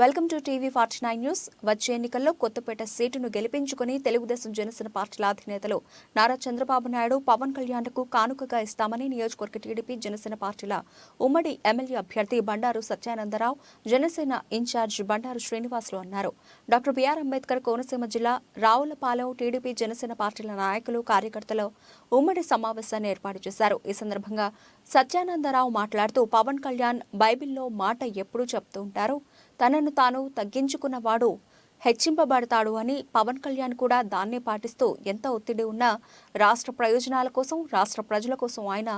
Welcome to TV 49 news. వచ్చే ఎన్నికల్లో కొత్తపేట సీటును గెలిపించుకుని తెలుగుదేశం జనసేన పార్టీల అధినేతలు నారా చంద్రబాబు నాయుడు, పవన్ కళ్యాణ్కు కానుకగా ఇస్తామని నియోజకవర్గ టీడీపీ జనసేన పార్టీల ఉమ్మడి ఎమ్మెల్యే అభ్యర్థి బండారు సత్యానందరావు, జనసేన ఇన్ఛార్జ్ బండారు శ్రీనివాసులు అన్నారు. డాక్టర్ బిఆర్ అంబేద్కర్ కోనసీమ జిల్లా రావులపాలెం టీడీపీ జనసేన పార్టీల నాయకులు, కార్యకర్తలు ఉమ్మడి సమావేశాన్ని ఏర్పాటు చేశారు. ఈ సందర్భంగా సత్యానందరావు మాట్లాడుతూ, పవన్ కళ్యాణ్ బైబిల్లో మాట ఎప్పుడూ చెప్తూ ఉంటారు, తనను తాను తగ్గించుకున్నవాడు హెచ్చింపబడతాడు అని. పవన్ కళ్యాణ్ కూడా దాన్నే పాటిస్తూ ఎంత ఒత్తిడి ఉన్నా రాష్ట్ర ప్రయోజనాల కోసం, రాష్ట్ర ప్రజల కోసం ఆయన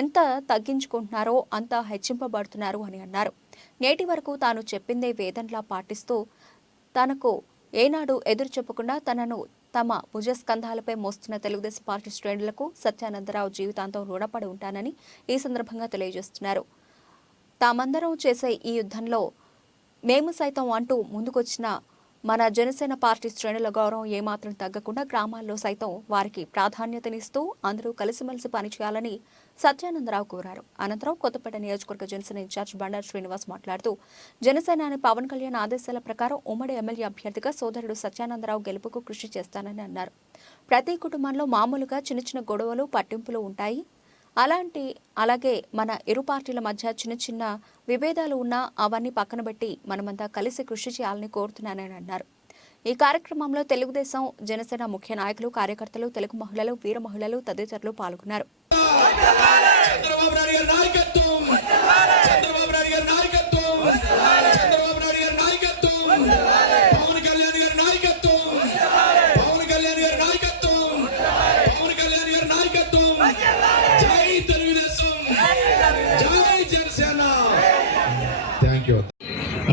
ఎంత తగ్గించుకుంటున్నారో అంత హెచ్చింపబడుతున్నారు అని అన్నారు. నేటి వరకు తాను చెప్పిందే వేదంలా పాటిస్తూ తనకు ఏనాడు ఎదురు చెప్పకుండా తనను తమ భుజస్కంధాలపై మోస్తున్న తెలుగుదేశం పార్టీ శ్రేణులకు సత్యానందరావు జీవితాంతం రుణపడి ఉంటానని ఈ సందర్భంగా తెలియజేస్తున్నారు. తామందరం చేసే ఈ యుద్ధంలో మేము సైతం అంటూ ముందుకొచ్చిన మన జనసేన పార్టీ శ్రేణుల గౌరవం ఏమాత్రం తగ్గకుండా గ్రామాల్లో సైతం వారికి ప్రాధాన్యతనిస్తూ అందరూ కలిసిమెలిసి పనిచేయాలని సత్యానందరావు కోరారు. అనంతరం కొత్తపేట నియోజకవర్గ జనసేన ఇన్ఛార్జ్ బండారు శ్రీనివాస్ మాట్లాడుతూ, జనసేనాని పవన్ కళ్యాణ్ ఆదేశాల ప్రకారం ఉమ్మడి ఎమ్మెల్యే అభ్యర్థిగా సోదరుడు సత్యానందరావు గెలుపుకు కృషి చేస్తానని అన్నారు. ప్రతి కుటుంబంలో మామూలుగా చిన్న చిన్న గొడవలు, పట్టింపులు ఉంటాయి. అలాగే మన ఇరు పార్టీల మధ్య చిన్న చిన్న విభేదాలు ఉన్నా అవన్నీ పక్కన పెట్టి మనమంతా కలిసి కృషి చేయాలని కోరుతున్నానని అన్నారు. ఈ కార్యక్రమంలో తెలుగుదేశం జనసేన ముఖ్య నాయకులు, కార్యకర్తలు, తెలుగు మహిళలు, వీర మహిళలు తదితరులు పాల్గొన్నారు.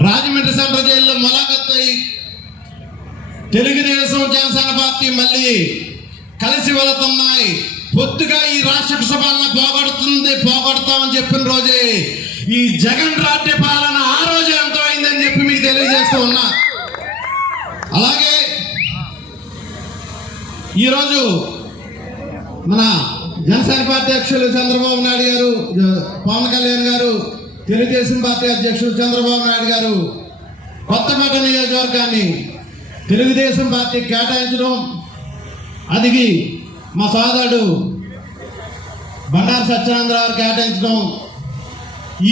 రాజమండ్రి సెంట్రల్ జైల్లో ములాఖత్తు అయి తెలుగుదేశం జనసేన పార్టీ మళ్ళీ కలిసి వెళుతున్నాయి. పొద్దుగా ఈ రాష్ట్ర పాలన పోగొడతామని చెప్పిన రోజే ఈ జగన్ రాజ్య పాలన ఆ రోజు ఎంతో అయిందని చెప్పి మీకు తెలియజేస్తూ ఉన్నా. అలాగే ఈరోజు మన జనసేన పార్టీ అధ్యక్షులు చంద్రబాబు నాయుడు గారు, పవన్ కళ్యాణ్ గారు, తెలుగుదేశం పార్టీ అధ్యక్షుడు చంద్రబాబు నాయుడు గారు కొత్తపేట నియోజకవర్గాన్ని తెలుగుదేశం పార్టీ కేటాయించడం, అది మా సోదరుడు బండారు సత్యానందరావు కేటాయించడం,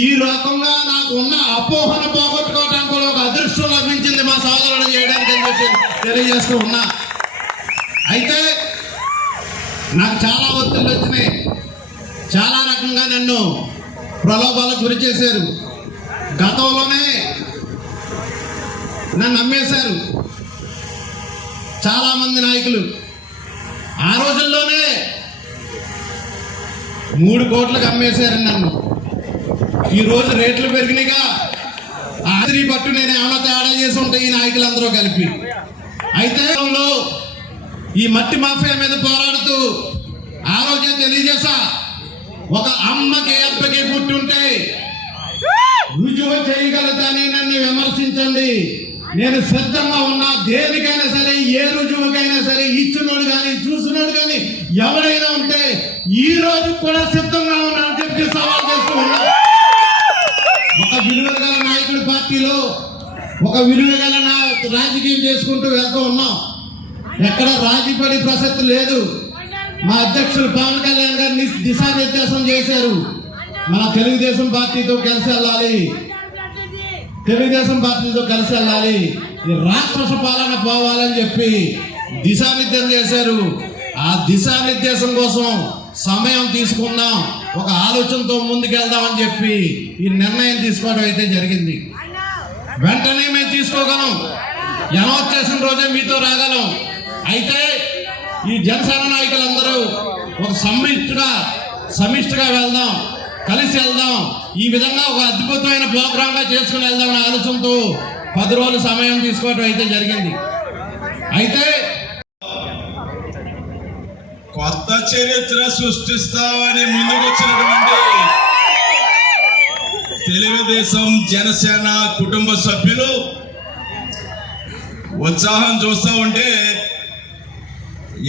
ఈ రకంగా నాకు ఉన్న అపోహను పోగొట్టుకోవడానికి కూడా ఒక అదృష్టం లభించింది మా సోదరుడు చేయడానికి అని చెప్పి తెలియజేస్తూ ఉన్నా. అయితే నాకు చాలా ఒత్తిళ్ళు వచ్చినాయి. చాలా రకంగా నన్ను ప్రలోభాలకు గురి చేశారు. గతంలోనే నన్ను అమ్మేశారు చాలా మంది నాయకులు. ఆ రోజుల్లోనే 3 కోట్లకు అమ్మేశారు నన్ను. ఈ రోజు రేట్లు పెరిగినాయిగా. ఆదిరి పట్టు నేను ఏమైనా తేడా చేసి ఉంటే ఈ నాయకులందరూ కలిపి. అయితే ఈ మట్టి మాఫియా మీద పోరాడుతూ ఆ రోజే తెలియజేసా, ఒక అమ్మకి అబ్బకి పుట్టుంటే రుజువు చేయగలుగుతాని నన్ను విమర్శించండి, నేను సిద్ధంగా ఉన్నా. దేనికైనా సరే, ఏ రుజువుకైనా సరే, ఇచ్చినోడు కానీ చూసినోడు కానీ ఎవరైనా ఉంటే ఈ రోజు కూడా సిద్ధంగా ఉన్నా అని చెప్పి సవాల్ చేస్తూ ఉన్నా. ఒక విలువ గల నాయకుడి పార్టీలో ఒక విలువ గల రాజకీయం చేసుకుంటూ వెళ్తూ ఉన్నాం. ఎక్కడ రాజీ పడే ప్రసక్తి లేదు. మా అధ్యక్షులు పవన్ కళ్యాణ్ గారిని దిశానిర్దేశం చేశారు. మన తెలుగుదేశం పార్టీతో కలిసి వెళ్ళాలి, తెలుగుదేశం పార్టీతో కలిసి వెళ్ళాలి, ఈ రాక్షస పాలన పోవాలని చెప్పి దిశానిర్దేశం చేశారు. ఆ దిశానిర్దేశం కోసం సమయం తీసుకుందాం, ఒక ఆలోచనతో ముందుకెళ్దామని చెప్పి ఈ నిర్ణయం తీసుకోవడం అయితే జరిగింది. వెంటనే మేము తీసుకోగలం, అనౌన్స్ చేసిన రోజే మీతో రాగలం. అయితే ఈ జనసేన నాయకులందరూ ఒక సమిష్టిగా వెళ్దాం, కలిసి వెళ్దాం, ఈ విధంగా ఒక అద్భుతమైన ప్రోగ్రామ్ గా చేసుకుని వెళ్దామనే ఆలోచనతో 10 రోజులు సమయం తీసుకోవడం అయితే జరిగింది. అయితే కొత్త చరిత్ర సృష్టిస్తామని ముందుకు వచ్చినటువంటి తెలుగుదేశం జనసేన కుటుంబ సభ్యులు ఉత్సాహం చూస్తూ ఉంటే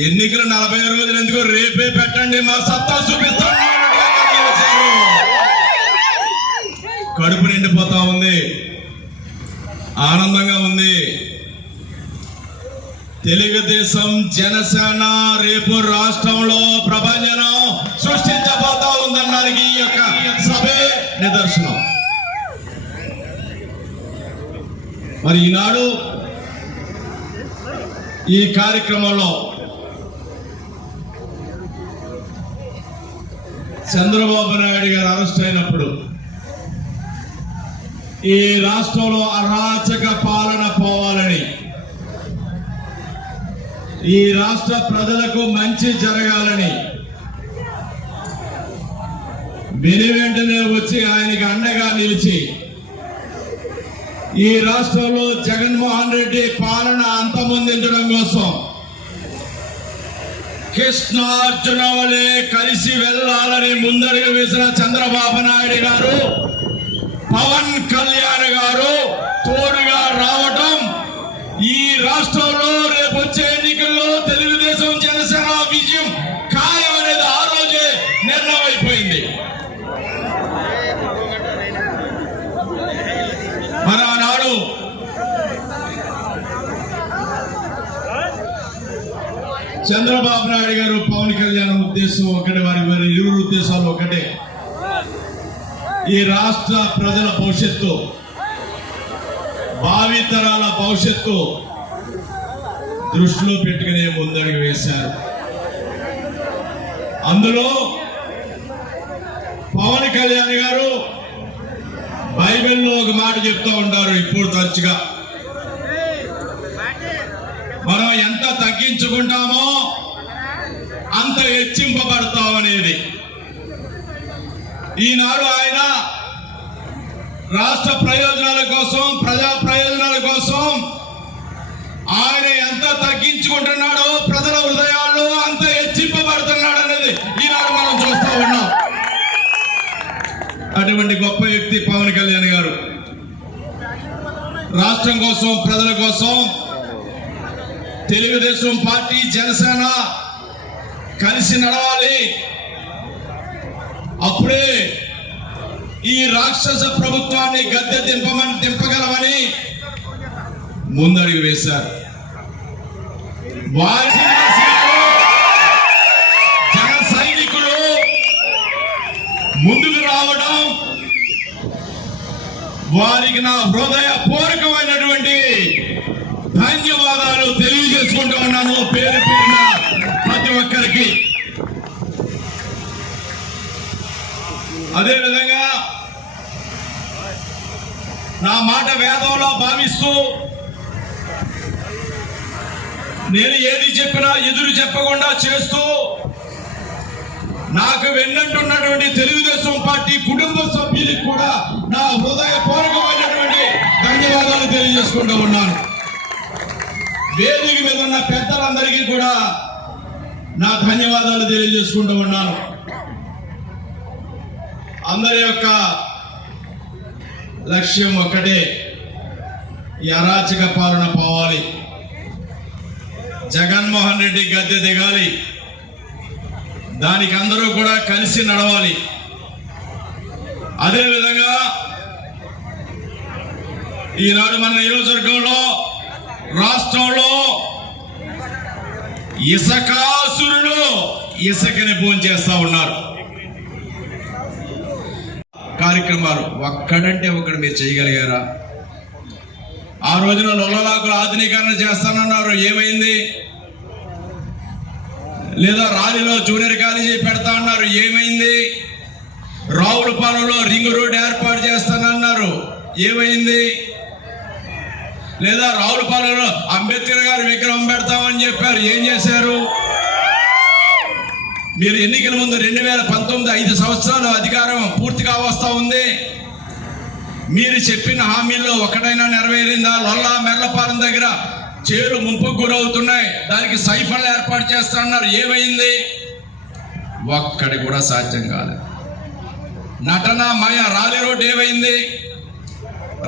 ఎన్నికలు 40 రోజులు ఎందుకు రేపే పెట్టండి, మా సత్తా చూపిస్తాం. కడుపు నిండిపోతా ఉంది. ఆనందంగా ఉంది. తెలుగుదేశం జనసేన రేపు రాష్ట్రంలో ప్రభంజనం సృష్టించబోతా ఉందనడానికి ఈ యొక్క సభే నిదర్శనం. మరి ఈనాడు ఈ కార్యక్రమంలో చంద్రబాబు నాయుడు గారు అరెస్ట్ అయినప్పుడు ఈ రాష్ట్రంలో అరాచక పాలన పోవాలని, ఈ రాష్ట్ర ప్రజలకు మంచి జరగాలని వెంటనే వచ్చి ఆయనకి అండగా నిలిచి ఈ రాష్ట్రంలో జగన్మోహన్ రెడ్డి పాలన అంతమొందించడం కోసం కృష్ణార్జున వలె కలిసి వెళ్ళాలని ముందడుగు వేసిన చంద్రబాబు నాయుడు గారు, పవన్ కళ్యాణ్ గారు తోడుగా రావటం ఈ రాష్ట్రంలో రేపు వచ్చే ఎన్నికల్లో తెలుగుదేశం జనసేన విజయం ఖాయం అనేది ఆ రోజే నిర్ణయం అయిపోయింది. మరి ఆనాడు చంద్రబాబు నాయుడు గారు పవన్ కళ్యాణ్ ఉద్దేశం ఒకటే, వారి ఇరువురు ఉద్దేశాలు ఒకటే. ఈ రాష్ట్ర ప్రజల భవిష్యత్తు, భావితరాల భవిష్యత్తు దృష్టిలో పెట్టుకునే ముందడుగు వేశారు. అందులో పవన్ కళ్యాణ్ గారు బైబిల్లో ఒక మాట చెప్తూ ఉంటారు ఇప్పుడు తరచుగా, మనం ఎంత తగ్గించుకుంటామో అంత హెచ్చింపబడతాం అనేది. ఈనాడు ఆయన రాష్ట్ర ప్రయోజనాల కోసం, ప్రజా ప్రయోజనాల కోసం ఆయన ఎంత తగ్గించుకుంటున్నాడో ప్రజల హృదయాల్లో అంత హెచ్చింపబడుతున్నాడు అనేది ఈనాడు మనం చూస్తూ ఉన్నాం. అటువంటి గొప్ప వ్యక్తి పవన్ కళ్యాణ్ గారు రాష్ట్రం కోసం, ప్రజల కోసం తెలుగుదేశం పార్టీ, జనసేన కలిసి నడవాలి. అప్పుడే ఈ రాక్షస ప్రభుత్వాన్ని గద్దె దింపగలమని ముందడుగు వేశారు. జన సైనికులు ముందుకు రావడం వారికి నా హృదయపూర్వకమైనటువంటి ధన్యవాదాలు తెలియజేసుకుంటూ ఉన్నాను పేరు పేరున ప్రతి ఒక్కరికి. అదేవిధంగా నా మాట వేదంలో భావిస్తూ నేను ఏది చెప్పినా ఎదురు చెప్పకుండా చేస్తూ నాకు వెన్నంటున్నటువంటి తెలుగుదేశం పార్టీ కుటుంబ సభ్యులకు కూడా నా హృదయపూర్వకమైనటువంటి ధన్యవాదాలు తెలియజేసుకుంటూ ఉన్నాను. వేదిక మీద ఉన్న పెద్దలందరికీ కూడా నా ధన్యవాదాలు తెలియజేసుకుంటూ ఉన్నాను. అందరి యొక్క లక్ష్యం ఒక్కటే, ఈ అరాచక పాలన పోవాలి, జగన్మోహన్ రెడ్డి గద్దె దిగాలి, దానికి అందరూ కూడా కలిసి నడవాలి. అదేవిధంగా ఈనాడు మన నియోజకవర్గంలో, రాష్ట్రంలో ఇసుకాసురులు ఇసుకని భోంచేస్తా ఉన్నారు. కార్యక్రమాలు ఒక్కడంటే ఒకడు మీరు చేయగలిగారా? ఆ రోజున లొల్లలాకులు ఆధునీకరణ చేస్తానన్నారు, ఏమైంది? లేదా రాలిలో జూనియర్ కాలేజీ పెడతా అన్నారు, ఏమైంది? రావులపాలెంలో రింగ్ రోడ్ ఏర్పాటు చేస్తానన్నారు, ఏమైంది? లేదా రావులపాలెంలో అంబేద్కర్ గారి విగ్రహం పెడతామని చెప్పారు, ఏం చేశారు? మీరు ఎన్నికల ముందు 2019 5 సంవత్సరాలు అధికారం పూర్తిగా వస్తా ఉంది. మీరు చెప్పిన హామీల్లో ఒకటైనా నెరవేరిందా? లొల్లా మెర్లపాలెం దగ్గర చేలు ముంపుకు గురవుతున్నాయి, దానికి సైఫన్లు ఏర్పాటు చేస్తానన్నారు, ఏమైంది? ఒక్కడి కూడా సాధ్యం కాదు. నటన మాయ రాలి రోడ్డు ఏమైంది?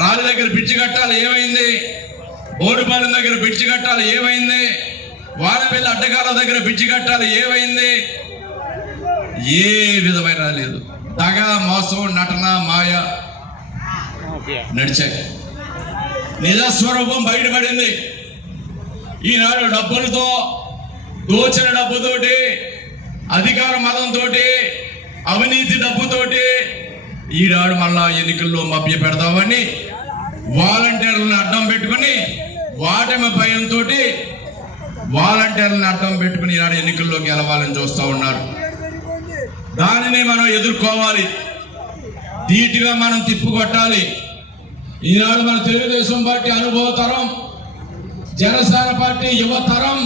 రాలి దగ్గర బ్రిడ్జి కట్టాలి, ఏమైంది? బోరుపాలెం దగ్గర బ్రిడ్జి కట్టాలి, ఏమైంది? వాడపల్లి అడ్డగాల దగ్గర బ్రిడ్జి కట్టాలి, ఏమైంది? ఏ విధమైన లేదు. దగా, మోసం, నటన, మాయ నడిచాయి. నిజస్వరూపం బయటపడింది. ఈనాడు డబ్బులతో, దోచిన డబ్బుతోటి, అధికార మదంతో, అవినీతి డబ్బుతోటి ఈనాడు మళ్ళా ఎన్నికల్లో మభ్య పెడతామని వాలంటీర్లను అడ్డం పెట్టుకుని, వాటమి భయంతో వాలంటీర్లను అడ్డం పెట్టుకుని ఈనాడు ఎన్నికల్లో గెలవాలని చూస్తూ ఉన్నారు. దానిని మనం ఎదుర్కోవాలి, ధీటుగా మనం తిప్పుకొట్టాలి. ఈనాడు మన తెలుగుదేశం పార్టీ అనుభవ తరం, జనసేన పార్టీ యువతరం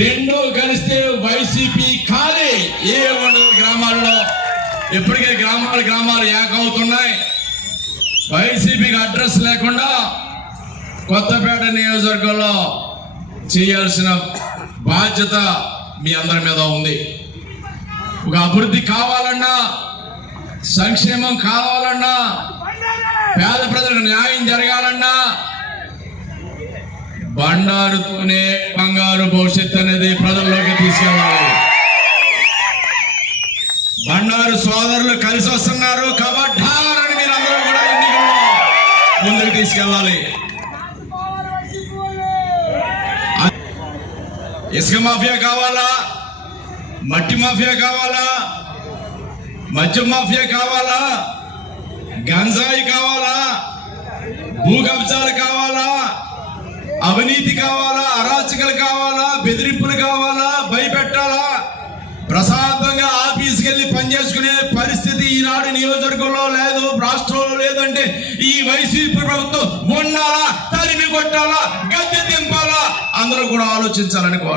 రెండు కలిస్తే వైసీపీ ఖాళీ. ఏ గ్రామాల్లో ఇప్పటికే గ్రామాలు ఏకవుతున్నాయి. వైసీపీకి అడ్రస్ లేకుండా కొత్తపేట నియోజకవర్గంలో చేయాల్సిన బాధ్యత మీ అందరి మీద ఉంది. ఒక అభివృద్ధి కావాలన్నా, సంక్షేమం కావాలన్నా, పేద ప్రజలకు న్యాయం జరగాలన్నా బండారుతోనే బంగారు భవిష్యత్తు అనేది ప్రజల్లోకి తీసుకెళ్ళాలి. బండారు సోదరులు కలిసి వస్తున్నారు కాబట్టి మీరందరూ కూడా ఎన్నికల్లో ముందుకు తీసుకెళ్ళాలి. ఇసుక మాఫియా కావాలా, మట్టి మాఫియా కావాలా, మద్యం మాఫియా కావాలా, గంజాయి కావాలా, భూ కబ్జాలు కావాలా, అవినీతి కావాలా, అరాచకాలు కావాలా, బెదిరింపులు కావాలా, భయపెట్టాలా, ప్రశాంతంగా ఆఫీస్కి వెళ్ళి పనిచేసుకునే పరిస్థితి ఈనాడు నియోజకవర్గంలో లేదు, రాష్ట్రంలో లేదంటే ఈ వైసీపీ ప్రభుత్వం ఉండాలా, తరిమి కొట్టాలా, గద్దె దింపాలా అందరూ కూడా ఆలోచించాలని కోరు.